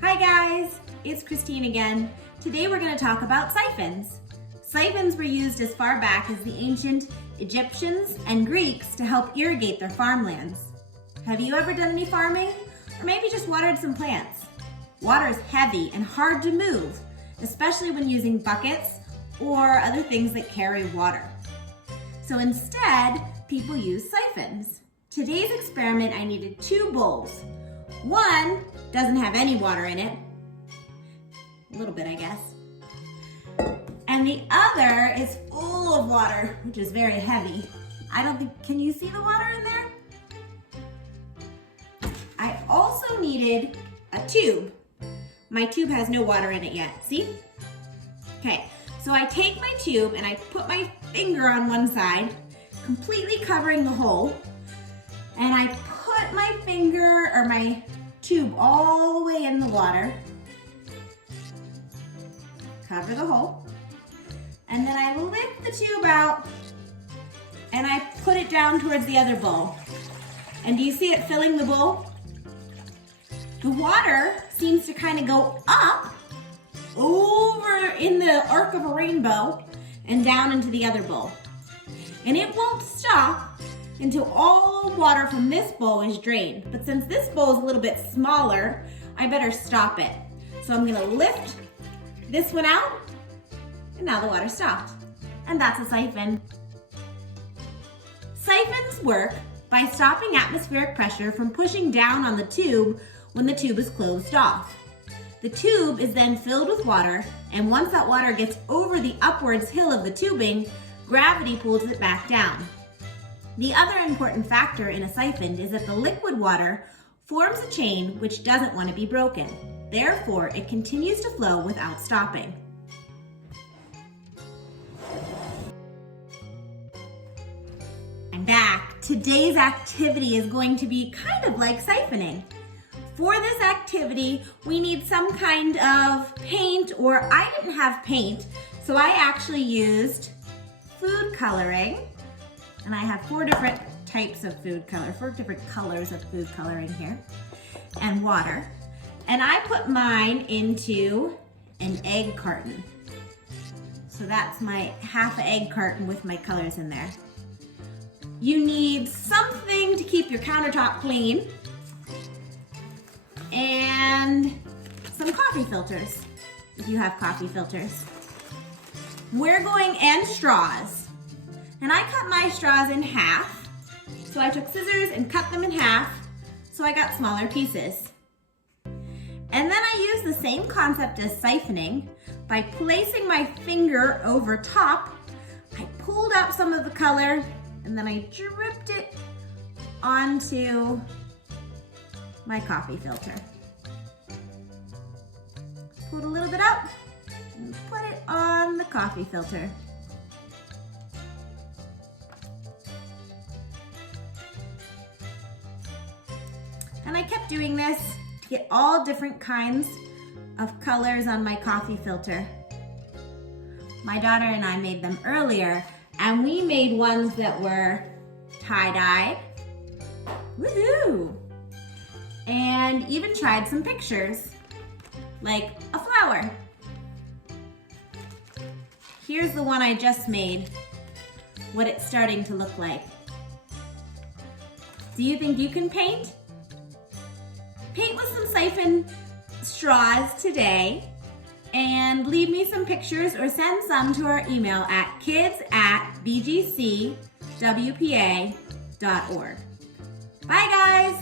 Hi guys, it's Christine again. Today we're going to talk about siphons. Siphons were used as far back as the ancient Egyptians and Greeks to help irrigate their farmlands. Have you ever done any farming? Or maybe just watered some plants? Water is heavy and hard to move, especially when using buckets or other things that carry water. So instead, people use siphons. Today's experiment, I needed 2 bowls. One doesn't have any water in it. A little bit, I guess. And the other is full of water, which is very heavy. Can you see the water in there? I also needed a tube. My tube has no water in it yet, see? Okay, so I take my tube and I put my finger on one side, completely covering the hole, and I put my finger or my tube all the way in the water, cover the hole, and then I lift the tube out and I put it down towards the other bowl. And do you see it filling the bowl? The water seems to kind of go up over in the arc of a rainbow and down into the other bowl. And it won't stop until all water from this bowl is drained. But since this bowl is a little bit smaller, I better stop it. So I'm gonna lift this one out, and now the water stopped. And that's a siphon. Siphons work by stopping atmospheric pressure from pushing down on the tube when the tube is closed off. The tube is then filled with water, and once that water gets over the upwards hill of the tubing, gravity pulls it back down. The other important factor in a siphon is that the liquid water forms a chain which doesn't want to be broken. Therefore, it continues to flow without stopping. I'm back. Today's activity is going to be kind of like siphoning. For this activity, we need some kind of paint, or I didn't have paint, so I actually used food coloring. And I have 4 different types of food color, 4 different colors of food coloring here, and water. And I put mine into an egg carton. So that's my half egg carton with my colors in there. You need something to keep your countertop clean and some coffee filters, if you have coffee filters. And straws. And I cut my straws in half. So I took scissors and cut them in half so I got smaller pieces. And then I used the same concept as siphoning. By placing my finger over top, I pulled out some of the color and then I dripped it onto my coffee filter. Pulled a little bit out and put it on the coffee filter. And I kept doing this to get all different kinds of colors on my coffee filter. My daughter and I made them earlier, and we made ones that were tie-dyed, woohoo! And even tried some pictures, like a flower. Here's the one I just made, what it's starting to look like. Do you think you can paint? Paint with some siphon straws today, and leave me some pictures or send some to our email at kids@bgcwpa.org. Bye guys!